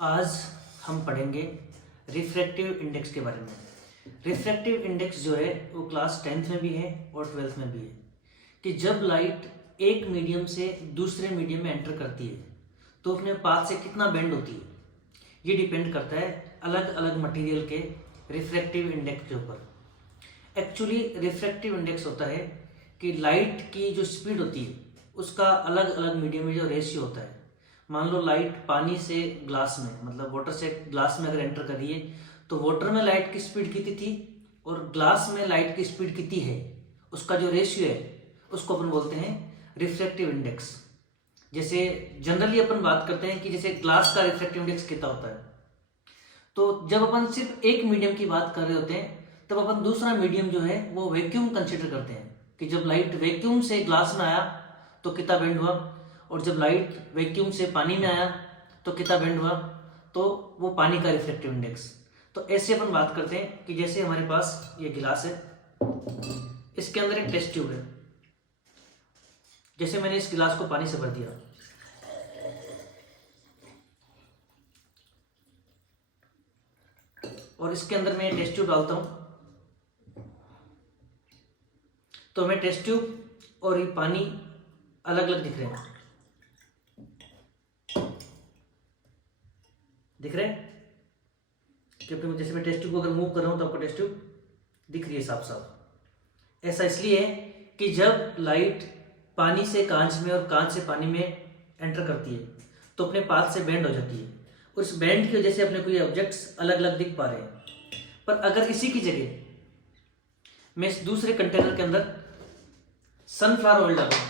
आज हम पढ़ेंगे रिफ्रैक्टिव इंडेक्स के बारे में। रिफ्रैक्टिव इंडेक्स जो है वो क्लास 10th में भी है और 12th में भी है कि जब लाइट एक मीडियम से दूसरे मीडियम में एंटर करती है तो अपने पाथ से कितना बेंड होती है, ये डिपेंड करता है अलग अलग मटेरियल के रिफ्रैक्टिव इंडेक्स के ऊपर। एक्चुअली रिफ्रैक्टिव इंडेक्स होता है कि लाइट की जो स्पीड होती है उसका अलग अलग मीडियम में जो रेशियो होता है। मान लो लाइट पानी से ग्लास में, मतलब वाटर से ग्लास में अगर एंटर कर रही है तो वाटर में लाइट की स्पीड कितनी थी और ग्लास में लाइट की स्पीड कितनी है, उसका जो रेशियो है उसको अपन बोलते हैं रिफ्रैक्टिव इंडेक्स। जैसे जनरली अपन बात करते हैं कि जैसे ग्लास का रिफ्रैक्टिव इंडेक्स कितना होता है, तो जब अपन सिर्फ एक मीडियम की बात कर रहे होते हैं तब अपन दूसरा मीडियम जो है वो वैक्यूम कंसिडर करते हैं कि जब लाइट वैक्यूम से ग्लास में आया तो कितना बेंड हुआ, और जब लाइट वैक्यूम से पानी में आया तो कितना बेंड हुआ, तो वो पानी का रिफ्रैक्टिव इंडेक्स। तो ऐसे अपन बात करते हैं कि जैसे हमारे पास ये गिलास है, इसके अंदर एक टेस्ट ट्यूब है। जैसे मैंने इस गिलास को पानी से भर दिया, और इसके अंदर मैं टेस्ट ट्यूब डालता हूं तो हमें टेस्ट ट्यूब और ये पानी अलग अलग दिख रहे हैं। दिख रहे हैं क्योंकि जैसे मैं टेस्ट ट्यूब को अगर मूव कर रहा हूं तो आपको टेस्ट ट्यूब दिख रही है साफ साफ। ऐसा इसलिए है कि जब लाइट पानी से कांच में और कांच से पानी में एंटर करती है तो अपने पाथ से बेंड हो जाती है, और इस बेंड की वजह से अपने को ये ऑब्जेक्ट्स अलग अलग दिख पा रहे हैं। पर अगर इसी की जगह मैं इस दूसरे कंटेनर के अंदर सनफ्लावर ऑयल डालूं,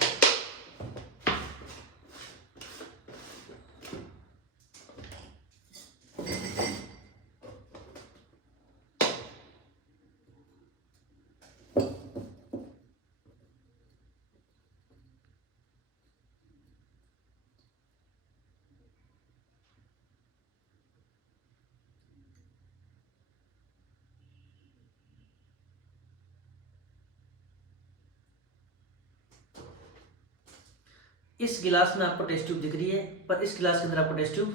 इस गिलास में आपको टेस्ट ट्यूब दिख रही है पर इस गिलास के अंदर आपको टेस्ट ट्यूब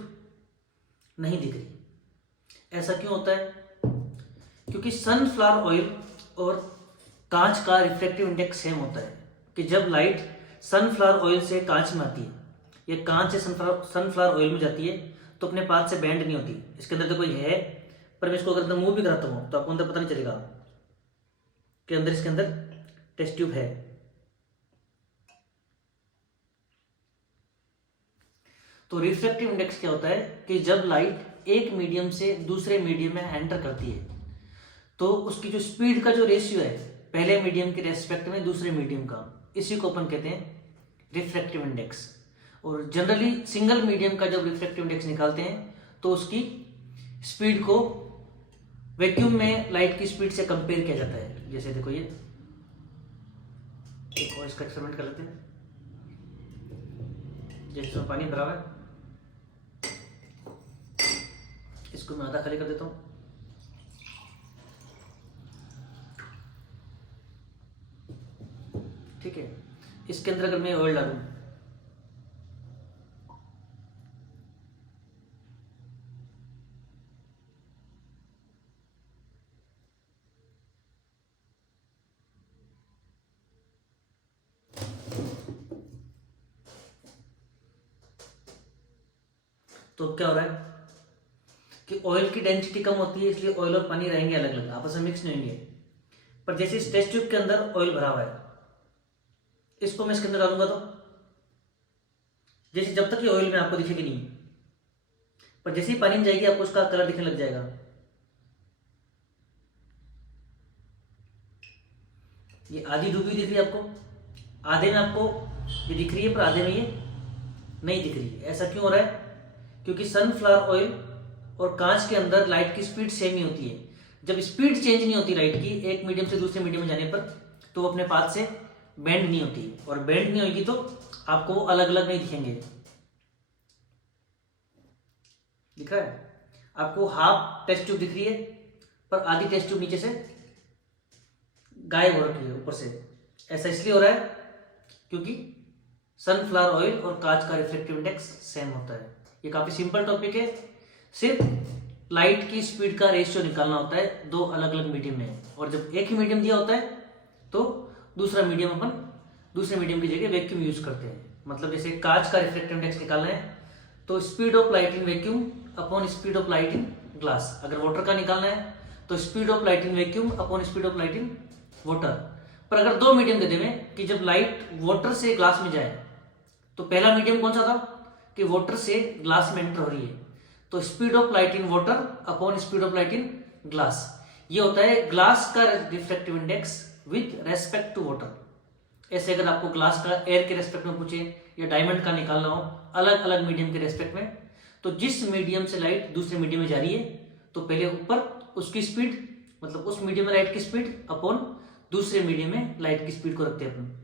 नहीं दिख रही। ऐसा क्यों होता है? क्योंकि सनफ्लावर ऑयल और कांच का रिफ्रैक्टिव इंडेक्स सेम होता है कि जब लाइट सनफ्लावर ऑयल से कांच में आती है या कांच से सनफ्लावर ऑयल में जाती है तो अपने पाथ से बेंड नहीं होती। इसके अंदर तो कोई है, पर मैं इसको अगर मूव भी कराता हूँ तो आपको अंदर पता नहीं चलेगा कि अंदर इसके अंदर टेस्ट ट्यूब है। तो रिफ्रैक्टिव इंडेक्स क्या होता है कि जब लाइट एक मीडियम से दूसरे मीडियम में एंटर करती है तो उसकी जो स्पीड का जो रेशियो है पहले मीडियम के रेस्पेक्ट में दूसरे मीडियम का, इसी को अपन कहते हैं रिफ्रैक्टिव इंडेक्स। और जनरली सिंगल मीडियम का जब रिफ्रैक्टिव इंडेक्स निकालते हैं तो उसकी स्पीड को वैक्यूम में लाइट की स्पीड से कंपेयर किया जाता है। जैसे देखो ये एक और इसका एक्सपेरिमेंट कर लेते हैं। जैसे इसमें पानी भरा हुआ है, इसको मैं आधा खाली कर देता हूँ। ठीक है, इसके अंदर अगर मैं ऑयल डालूं तो क्या हो रहा है कि ऑयल की डेंसिटी कम होती है, इसलिए ऑयल और पानी रहेंगे अलग अलग, आपस में मिक्स नहीं होंगे। पर जैसे इस टेस्ट ट्यूब के अंदर ऑयल भरा हुआ है, इसको मैं इसके अंदर डालूंगा तो जैसे जब तक ये ऑयल में आपको दिखेगी नहीं, पर जैसे ही पानी में जाएगी आपको उसका कलर दिखने लग जाएगा। ये आधी डूबी दिख रही है आपको, आधे में आपको ये दिख रही है पर आधे में ये नहीं दिख रही है। ऐसा क्यों हो रहा है? क्योंकि सनफ्लावर ऑयल और कांच के अंदर लाइट की स्पीड सेम ही होती है। जब स्पीड चेंज नहीं होती लाइट की एक मीडियम से दूसरे मीडियम में जाने पर तो वो अपने पाथ से बेंड नहीं होती, और बेंड नहीं होगी तो आपको वो अलग अलग नहीं दिखेंगे। दिख रहा है आपको? हाफ टेस्ट ट्यूब दिख रही है पर आधी टेस्ट ट्यूब नीचे से गायब हो रखी है ऊपर से। ऐसा इसलिए हो रहा है क्योंकि सनफ्लावर ऑयल और कांच का रिफ्लेक्टिव इंडेक्स सेम होता है। ये काफी सिंपल टॉपिक है, सिर्फ लाइट की स्पीड का रेशियो निकालना होता है दो अलग अलग मीडियम में, और जब एक ही मीडियम दिया होता है तो दूसरा मीडियम अपन दूसरे मीडियम की जगह वैक्यूम यूज करते हैं। मतलब जैसे कांच का रिफ्रैक्टिव इंडेक्स निकालना है तो speed of light in vacuum upon speed of light in glass. अगर वाटर का निकालना है तो speed of light in vacuum upon speed of light in water. पर अगर दो मीडियम दे दें कि जब लाइट वाटर से ग्लास में जाए तो पहला मीडियम कौन सा था कि वाटर से ग्लास में एंटर हो रही है, तो speed of light in water upon speed of light in glass, ये होता है ग्लास का refractive index with respect to water. ऐसे अगर आपको ग्लास का एयर के रेस्पेक्ट में पूछे या डायमंड का निकालना हो अलग अलग मीडियम के रेस्पेक्ट में, तो जिस मीडियम से लाइट दूसरे मीडियम में जा रही है तो पहले ऊपर उसकी स्पीड मतलब उस मीडियम में लाइट की स्पीड अपॉन दूसरे मीडियम में लाइट की स्पीड को रखते हैं अपन।